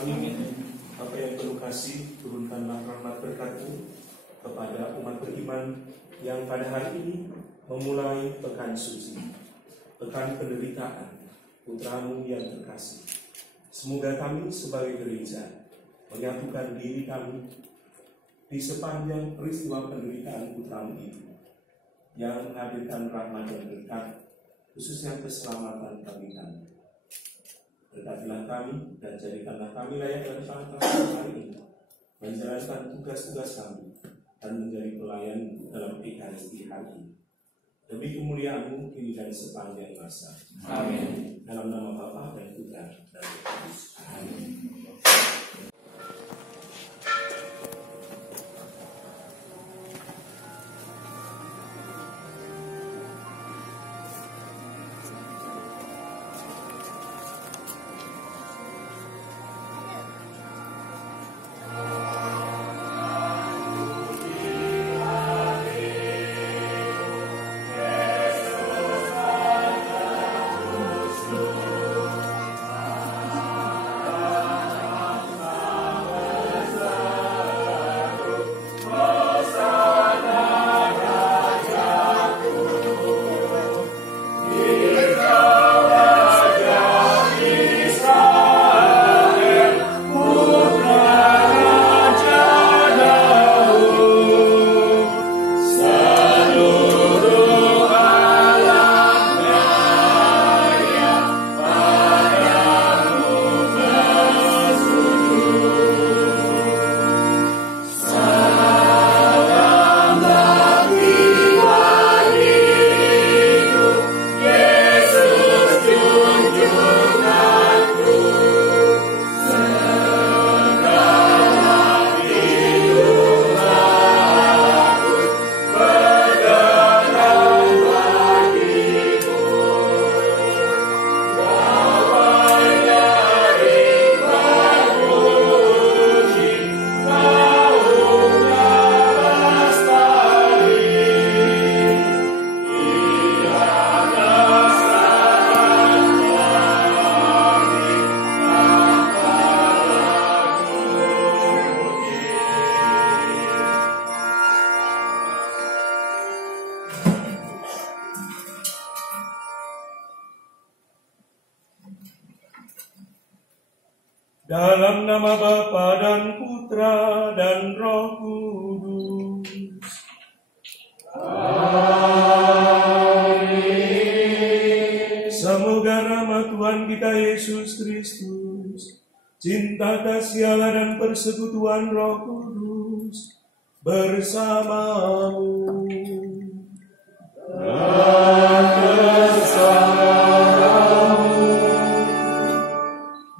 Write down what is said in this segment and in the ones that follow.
Amin. Bapa yang penuh kasih, turunkanlah rahmat berkat-Mu kepada umat beriman yang pada hari ini memulai pekan suci, pekan penderitaan Putra-Mu yang terkasih. Semoga kami sebagai gereja menyatukan diri kami di sepanjang peristiwa penderitaan Putra-Mu itu, yang menghadirkan rahmat dan berkat, khususnya keselamatan kami. Berkatilah kami dan jadikanlah kami layak dan pantas hari ini menjalankan tugas-tugas kami dan menjadi pelayan dalam Ekaristi hari ini. Demi kemuliaan-Mu kini dan sepanjang masa. Amin. Dalam nama Bapa dan Putra dan Roh Kudus. Amin. Dalam nama Bapa dan Putra dan Roh Kudus. Amin. Semoga rahmat Tuhan kita Yesus Kristus, cinta kasih Allah dan persekutuan Roh Kudus bersamamu. Dan bersamamu.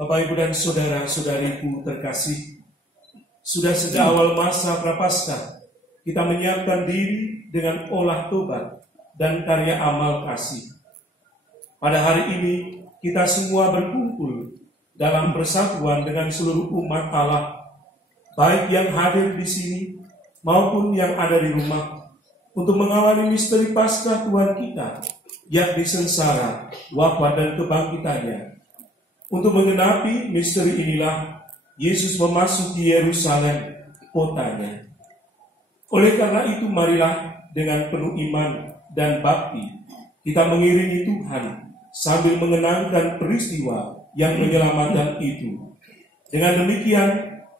Bapak, Ibu, dan saudara-saudariku terkasih, sudah sejak awal masa Prapaskah kita menyiapkan diri dengan olah tobat dan karya amal kasih. Pada hari ini kita semua berkumpul dalam persatuan dengan seluruh umat Allah, baik yang hadir di sini maupun yang ada di rumah, untuk mengawali misteri Paskah Tuhan kita, yakni sengsara, wafat dan kebangkitannya. Untuk menggenapi misteri inilah Yesus memasuki Yerusalem, kotanya. Oleh karena itu, marilah dengan penuh iman dan bakti kita mengiringi Tuhan sambil mengenangkan peristiwa yang menyelamatkan itu. Dengan demikian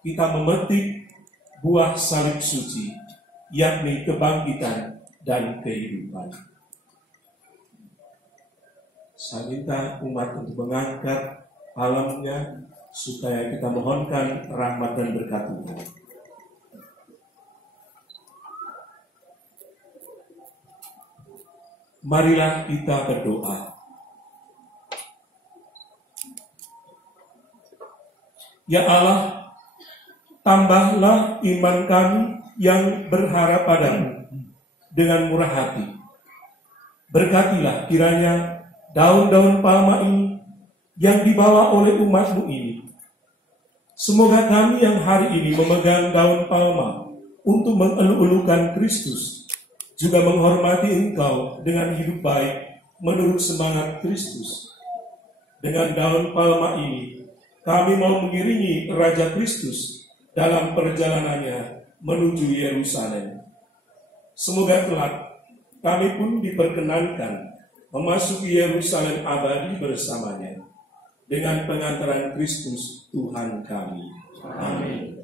kita memetik buah salib suci, yakni kebangkitan dan kehidupan. Saya minta umat untuk mengangkat alamnya supaya kita mohonkan rahmat dan berkat Tuhan. Marilah kita berdoa. Ya Allah, tambahlah iman kami yang berharap padamu dengan murah hati. Berkatilah kiranya daun-daun palma ini yang dibawa oleh umat-Mu ini. Semoga kami yang hari ini memegang daun palma untuk mengeluh-elukan Kristus, juga menghormati Engkau dengan hidup baik menurut semangat Kristus. Dengan daun palma ini, kami mau mengiringi Raja Kristus dalam perjalanannya menuju Yerusalem. Semoga kelak kami pun diperkenankan memasuki Yerusalem abadi bersamanya dengan pengantaran Kristus Tuhan kami. Amin.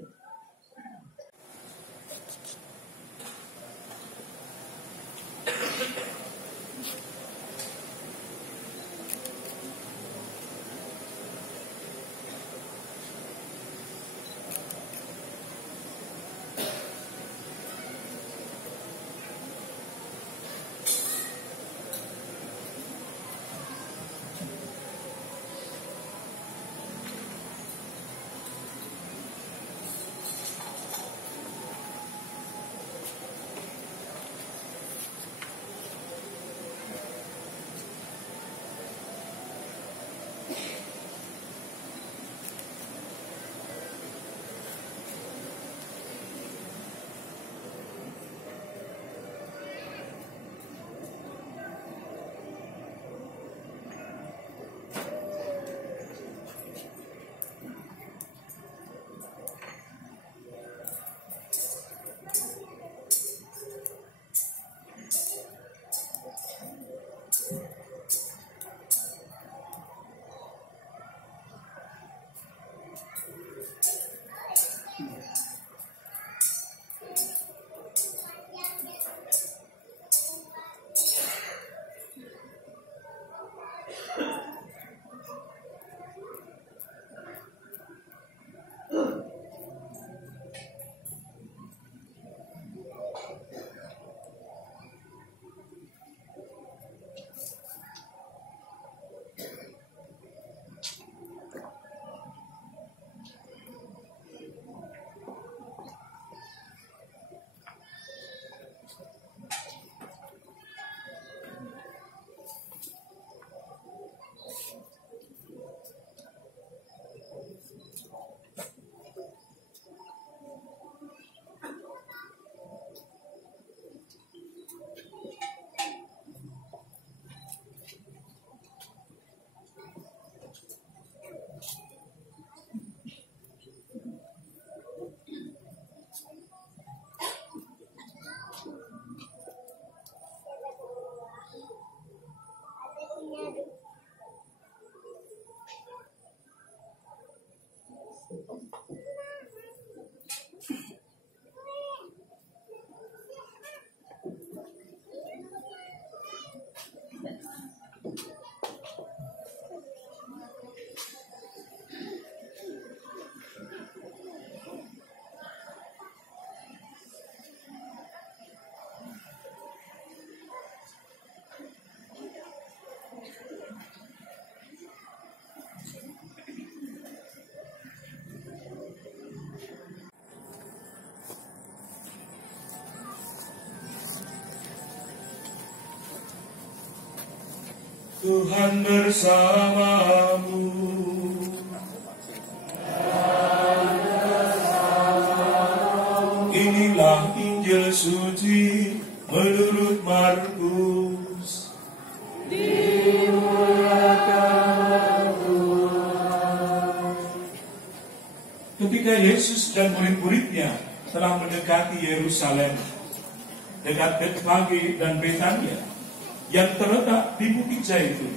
Tuhan bersamamu. Inilah Injil suci menurut Markus. Dimuliakan Tuhan. Ketika Yesus dan murid-muridnya telah mendekati Yerusalem, dekat Betfage dan Betania yang terletak di Bukit Zaitun,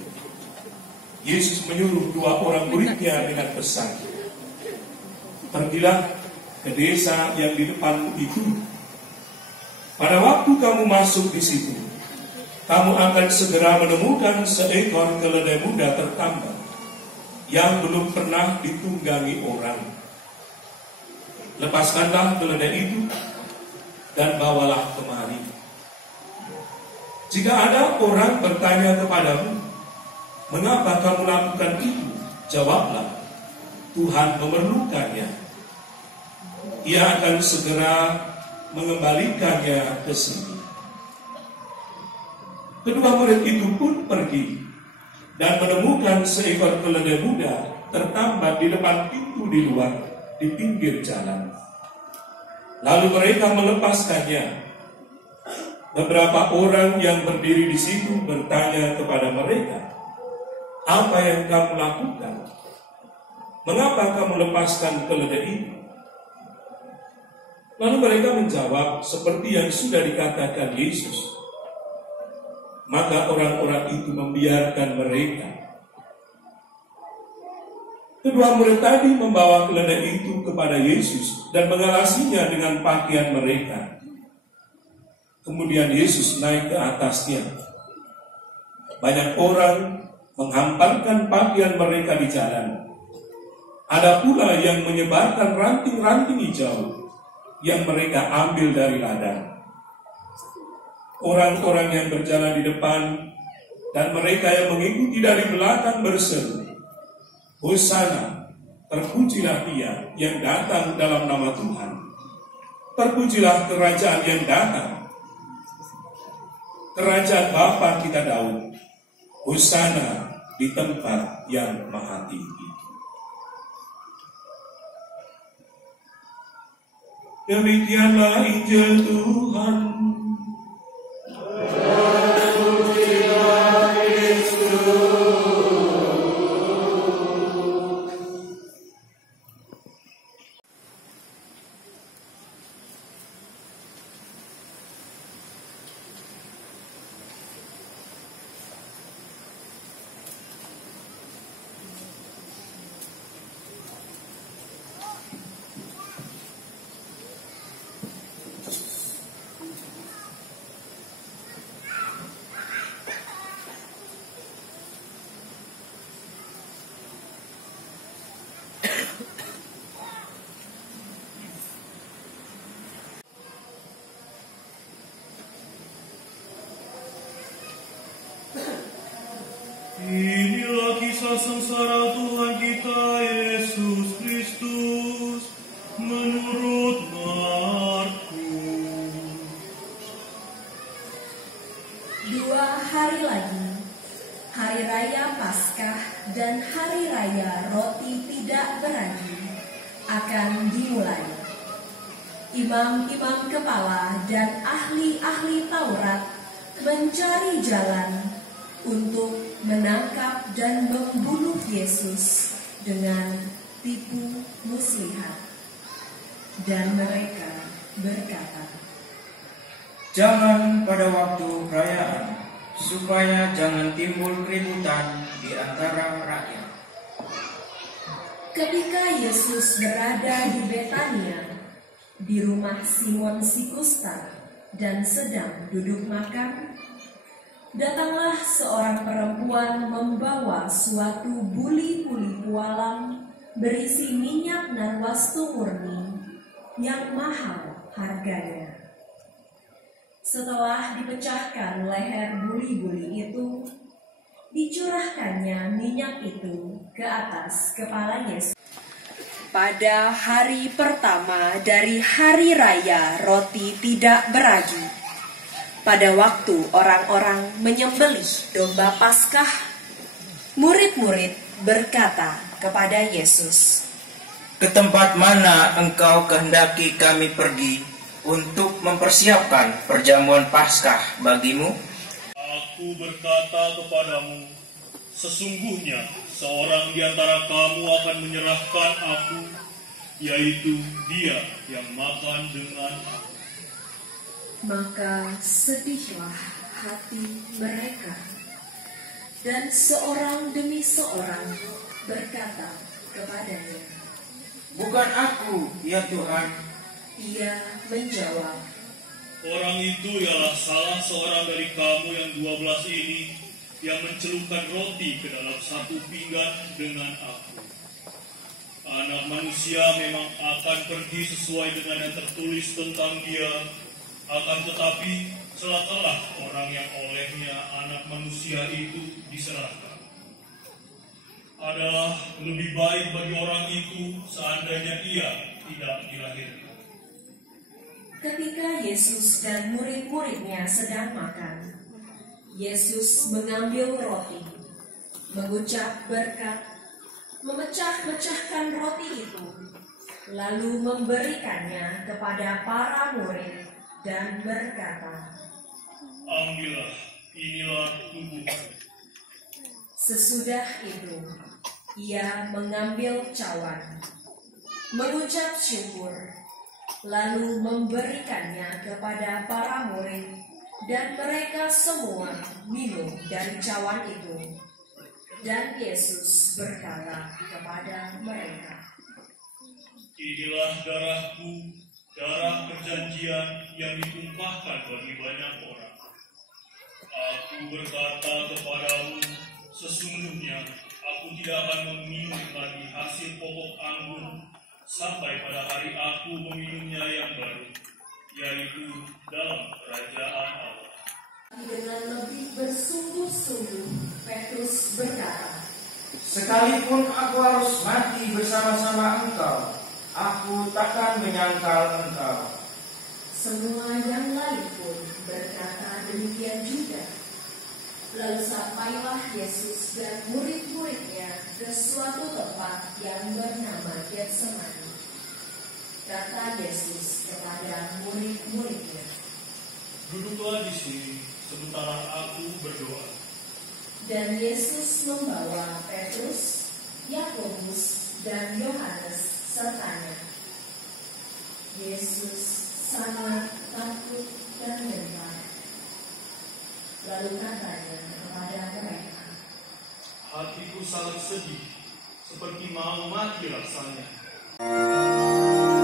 Yesus menyuruh 2 orang muridnya dengan pesan, "Pergilah ke desa yang di depan itu. Pada waktu kamu masuk di situ, kamu akan segera menemukan seekor keledai muda tertambat yang belum pernah ditunggangi orang. Lepaskanlah keledai itu dan bawalah kemari. Jika ada orang bertanya kepadamu, mengapa kamu lakukan itu? Jawablah, Tuhan memerlukannya. Ia akan segera mengembalikannya ke sini." Kedua murid itu pun pergi dan menemukan seekor keledai muda tertambat di depan pintu di luar, di pinggir jalan. Lalu mereka melepaskannya. Beberapa orang yang berdiri di situ bertanya kepada mereka, "Apa yang kamu lakukan?" Mengapa kamu lepaskan keledai itu? Lalu mereka menjawab seperti yang sudah dikatakan Yesus. Maka orang-orang itu membiarkan mereka. Kedua murid tadi membawa keledai itu kepada Yesus dan mengalasinya dengan pakaian mereka. Kemudian Yesus naik ke atasnya. Banyak orang menghamparkan pakaian mereka di jalan. Ada pula yang menyebarkan ranting-ranting hijau yang mereka ambil dari ladang. Orang-orang yang berjalan di depan dan mereka yang mengikuti dari belakang berseru, Hosana, terpujilah Dia yang datang dalam nama Tuhan. Terpujilah kerajaan yang datang, kerajaan Bapa kita Daud. Hosana di tempat yang maha tinggi. Demikianlah Injil Tuhan. Inilah kisah sengsara Tuhan kita Yesus Kristus menurut Markus. 2 hari lagi, Hari Raya Paskah dan Hari Raya Roti Tidak Beragi akan dimulai. Imam-imam kepala dan ahli-ahli Taurat mencari jalan untuk menangkap dan membunuh Yesus dengan tipu muslihat. Dan mereka berkata, "Jangan pada waktu perayaan, supaya jangan timbul keributan di antara rakyat." Ketika Yesus berada di Betania, di rumah Simon si Kusta, dan sedang duduk makan, datanglah seorang perempuan membawa suatu buli-buli pualam berisi minyak narwastu murni yang mahal harganya. Setelah dipecahkan leher buli-buli itu, dicurahkannya minyak itu ke atas kepala Yesus. Pada hari pertama dari Hari Raya Roti Tidak Beragi, pada waktu orang-orang menyembelih domba Paskah, murid-murid berkata kepada Yesus, "Ke tempat mana engkau kehendaki kami pergi untuk mempersiapkan perjamuan Paskah bagimu?" Aku berkata kepadamu, sesungguhnya seorang di antara kamu akan menyerahkan aku, yaitu dia yang makan dengan aku. Maka sedihlah hati mereka, dan seorang demi seorang berkata kepadanya, "Bukan aku, ya Tuhan." Ia menjawab, Orang itu ialah salah seorang dari kamu yang 12 ini, yang mencelupkan roti ke dalam satu pinggan dengan aku. Anak manusia memang akan pergi sesuai dengan yang tertulis tentang dia, akan tetapi celakalah orang yang olehnya anak manusia itu diserahkan. Adalah lebih baik bagi orang itu seandainya ia tidak dilahirkan. ketika Yesus dan murid-muridnya sedang makan, Yesus mengambil roti, mengucap berkat, memecah-mecahkan roti itu, lalu memberikannya kepada para murid dan berkata, Ambillah, inilah tubuhku. Sesudah itu, ia mengambil cawan, mengucap syukur, lalu memberikannya kepada para murid, dan mereka semua minum dari cawan itu. Dan Yesus berkata kepada mereka, "Inilah darahku, darah perjanjian yang ditumpahkan bagi banyak orang. Aku berkata kepadamu, sesungguhnya aku tidak akan meminum lagi hasil pokok anggur sampai pada hari aku meminumnya yang baru, yaitu dalam kerajaan Allah." Dengan lebih bersungguh-sungguh, Petrus berkata, Sekalipun aku harus mati bersama-sama engkau, aku takkan menyangkal engkau. Semua yang lain pun berkata demikian juga. Lalu sampailah Yesus dan murid-muridnya ke suatu tempat yang bernama Getsemani. Kata Yesus kepada murid-muridnya, "Duduklah di sini, sementara aku berdoa." dan Yesus membawa Petrus, Yakobus, dan Yohanes sertanya. Yesus sangat takut dan gentar. Lalu katanya kepada mereka, "Hatiku sangat sedih, seperti mau mati rasanya. Jangan menyerah.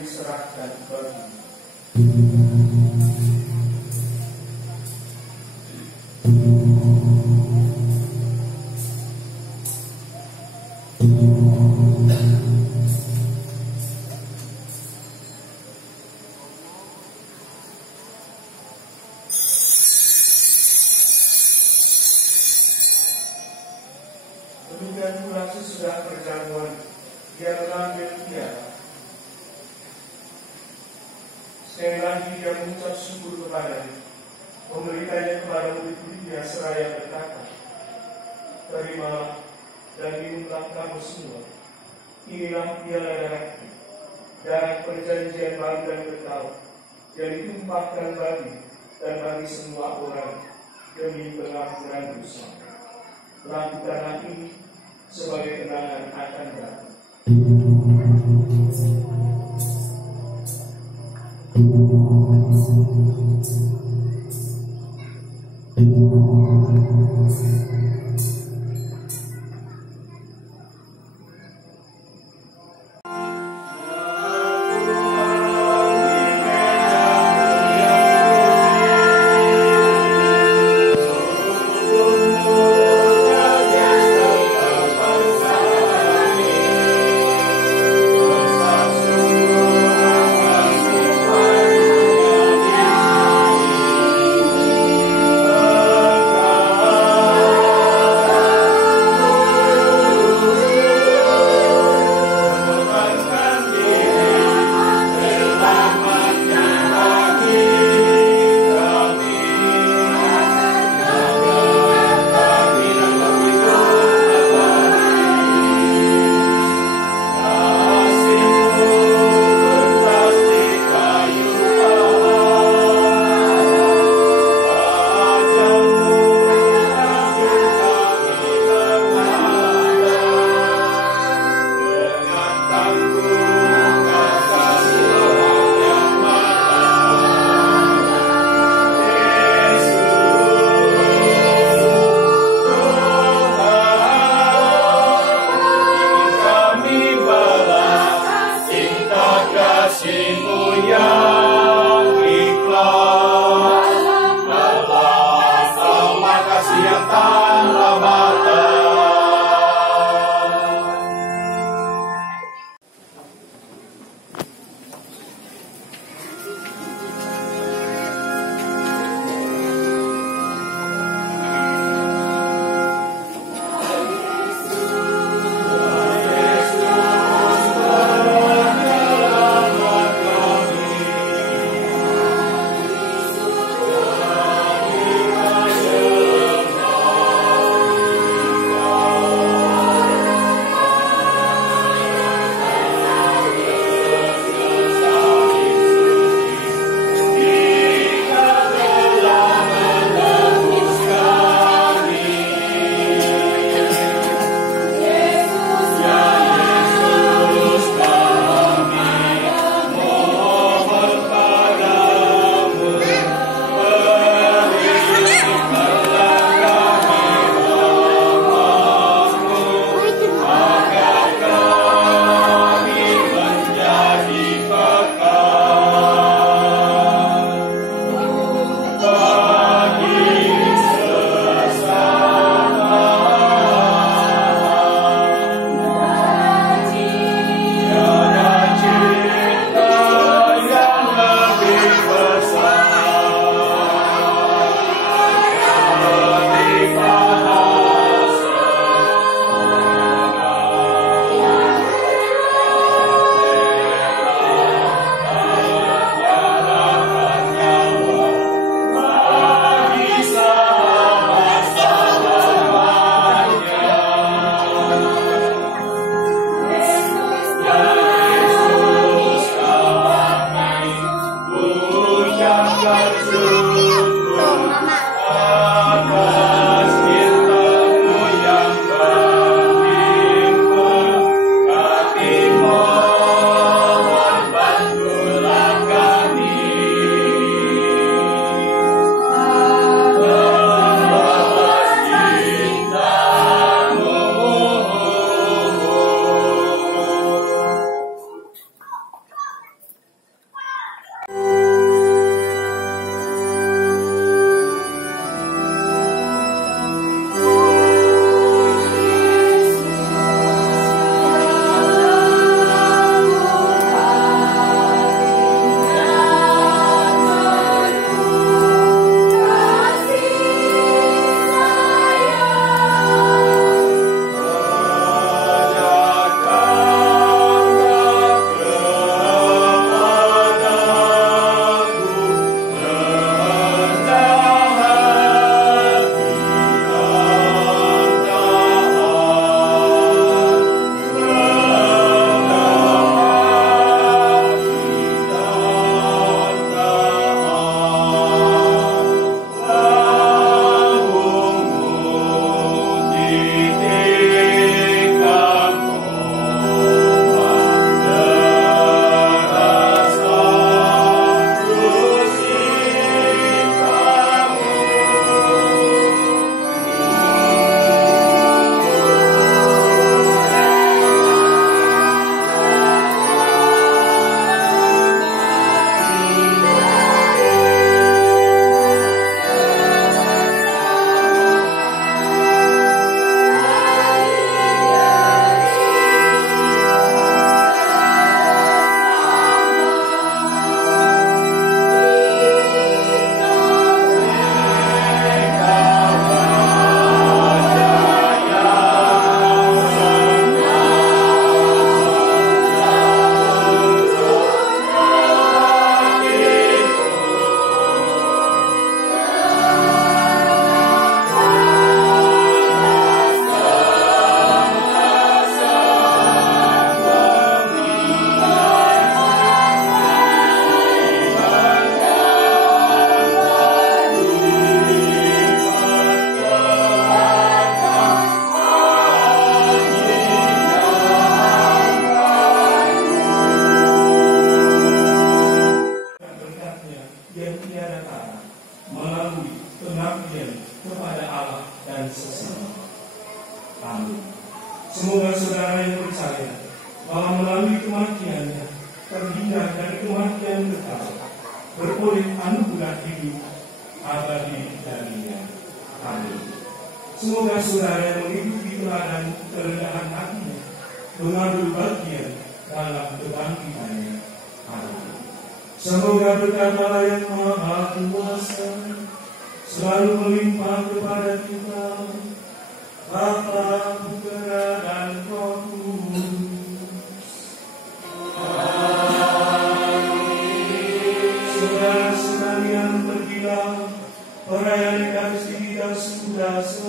diserahkan bagimu. Demikian pula sesudah perjamuan, dia mengambil piala. Sekali lagi dia mengucap syukur kepadanya, memberikannya kepada murid-muridnya seraya berkata, "Terimalah dan minumlah kamu semua. Inilah piala darahku, darah perjanjian baru dan kekal, yang ditumpahkan bagi dan bagi semua orang demi pengampunan dosa. Lakukanlah ini sebagai kenangan akan aku." Stasiun beroleh anugerah hidup abadi darinya. Amin. Semoga saudara yang mengikuti teladan kerendahan hatinya mengambil bagian dalam kebangkitannya. Amin. Semoga berkat Allah yang Maha Kuasa selalu melimpah kepada kita, Bapa, Putra, dan Roh Kudus. Saudara sekalian, pergilah, perayaan Ekaristi kita sudah selesai.